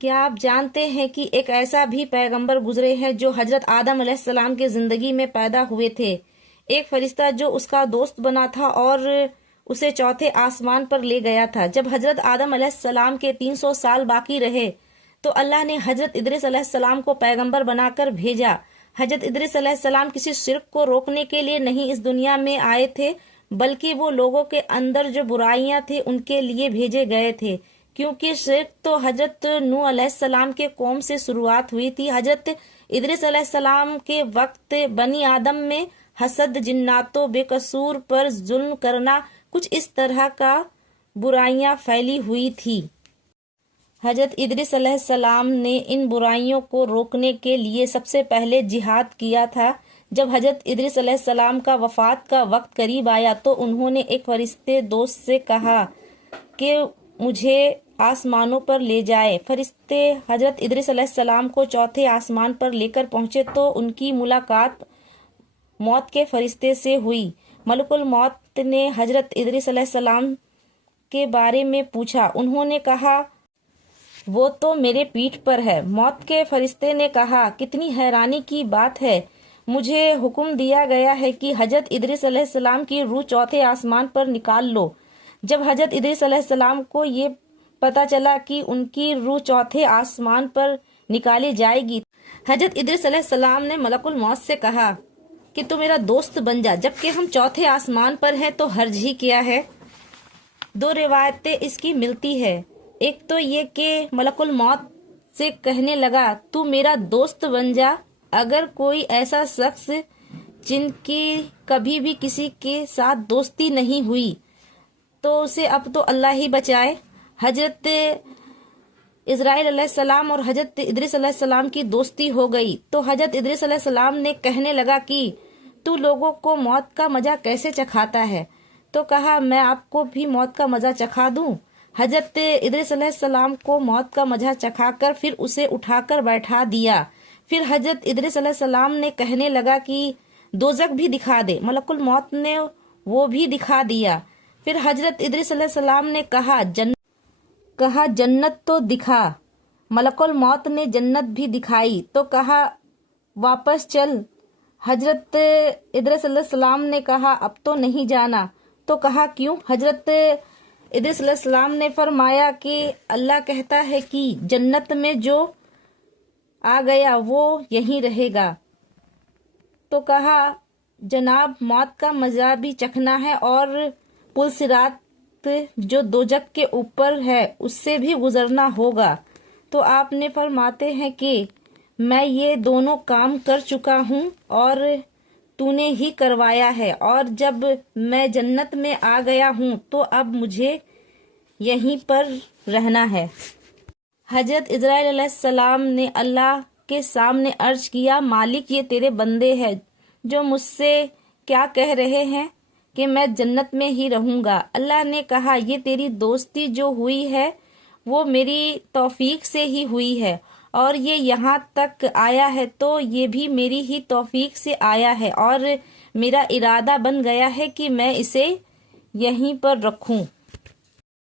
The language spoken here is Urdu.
کیا آپ جانتے ہیں کہ ایک ایسا بھی پیغمبر گزرے ہیں جو حضرت آدم علیہ السلام کے زندگی میں پیدا ہوئے تھے؟ ایک فرشتہ جو اس کا دوست بنا تھا اور اسے چوتھے آسمان پر لے گیا تھا۔ جب حضرت آدم علیہ السلام کے 300 سال باقی رہے تو اللہ نے حضرت ادریس علیہ السلام کو پیغمبر بنا کر بھیجا۔ حضرت ادریس علیہ السلام کسی شرک کو روکنے کے لیے نہیں اس دنیا میں آئے تھے، بلکہ وہ لوگوں کے اندر جو برائیاں تھے ان کے لیے بھیجے گئے تھے، کیونکہ شرک تو حضرت نوح علیہ السلام کے قوم سے شروعات ہوئی تھی۔ حضرت ادریس علیہ السلام کے وقت بنی آدم میں حسد، جناتوں، بے قصور پر ظلم کرنا، کچھ اس طرح کا برائیاں پھیلی ہوئی تھی۔ حضرت ادریس علیہ السلام نے ان برائیوں کو روکنے کے لیے سب سے پہلے جہاد کیا تھا۔ جب حضرت ادریس علیہ السلام کا وفات کا وقت قریب آیا تو انہوں نے ایک فرشتے دوست سے کہا کہ مجھے آسمانوں پر لے جائے۔ فرشتے حضرت ادریس علیہ السلام کو چوتھے آسمان پر لے کر پہنچے تو ان کی ملاقات موت کے فرشتے سے ہوئی۔ ملک الموت نے حضرت ادریس علیہ السلام کے بارے میں پوچھا۔ انہوں نے کہا وہ تو میرے پیٹھ پر ہے۔ موت کے فرشتے نے کہا کتنی حیرانی کی بات ہے، مجھے حکم دیا گیا ہے کہ حضرت ادریس علیہ السلام کی روح چوتھے آسمان پر نکال لو۔ جب حضرت ادریس علیہ السلام کو یہ پتہ چلا کہ ان کی روح چوتھے آسمان پر نکالی جائے گی، حضرت ادریس علیہ السلام نے ملک الموت سے کہا کہ تو میرا دوست بن جا، جبکہ ہم چوتھے آسمان پر ہیں تو حرج ہی کیا ہے۔ دو روایتیں اس کی ملتی ہے۔ ایک تو یہ کہ ملک الموت سے کہنے لگا تو میرا دوست بن جا، اگر کوئی ایسا شخص جن کی کبھی بھی کسی کے ساتھ دوستی نہیں ہوئی تو اسے اب تو اللہ ہی بچائے۔ حضرت اسرائیل علیہ السلام اور حضرت ادریس علیہ السلام کی دوستی ہو گئی تو حضرت ادریس علیہ السلام نے کہنے لگا کہ تو لوگوں کو موت کا مزہ کیسے چکھاتا ہے؟ تو کہا میں آپ کو بھی موت کا مزہ چکھا دوں۔ حضرت ادریس علیہ السلام کو موت کا مزہ چکھا کر پھر اسے اٹھا کر بیٹھا دیا۔ پھر حضرت ادریس علیہ السلام نے کہنے لگا کہ دوزخ بھی دکھا دے۔ ملک الموت نے وہ بھی دکھا دیا۔ پھر حضرت ادریس علیہ السلام نے کہا جنت تو دکھا۔ ملک الموت نے جنت بھی دکھائی تو کہا واپس چل۔ حضرت ادریس علیہ السلام نے کہا اب تو نہیں جانا۔ تو کہا کیوں؟ حضرت ادریس علیہ السلام نے فرمایا کہ اللہ کہتا ہے کہ جنت میں جو آ گیا وہ یہیں رہے گا۔ تو کہا جناب موت کا مزہ بھی چکھنا ہے اور پل صراط جو دوزخ کے اوپر ہے اس سے بھی گزرنا ہوگا۔ تو آپ نے فرماتے ہیں کہ میں یہ دونوں کام کر چکا ہوں اور تو نے ہی کروایا ہے، اور جب میں جنت میں آ گیا ہوں تو اب مجھے یہیں پر رہنا ہے۔ حضرت اسرائیل علیہ السلام نے اللہ کے سامنے عرض کیا مالک یہ تیرے بندے ہیں جو مجھ سے کیا کہہ رہے ہیں کہ میں جنت میں ہی رہوں گا۔ اللہ نے کہا یہ تیری دوستی جو ہوئی ہے وہ میری توفیق سے ہی ہوئی ہے، اور یہ یہاں تک آیا ہے تو یہ بھی میری ہی توفیق سے آیا ہے، اور میرا ارادہ بن گیا ہے کہ میں اسے یہیں پر رکھوں۔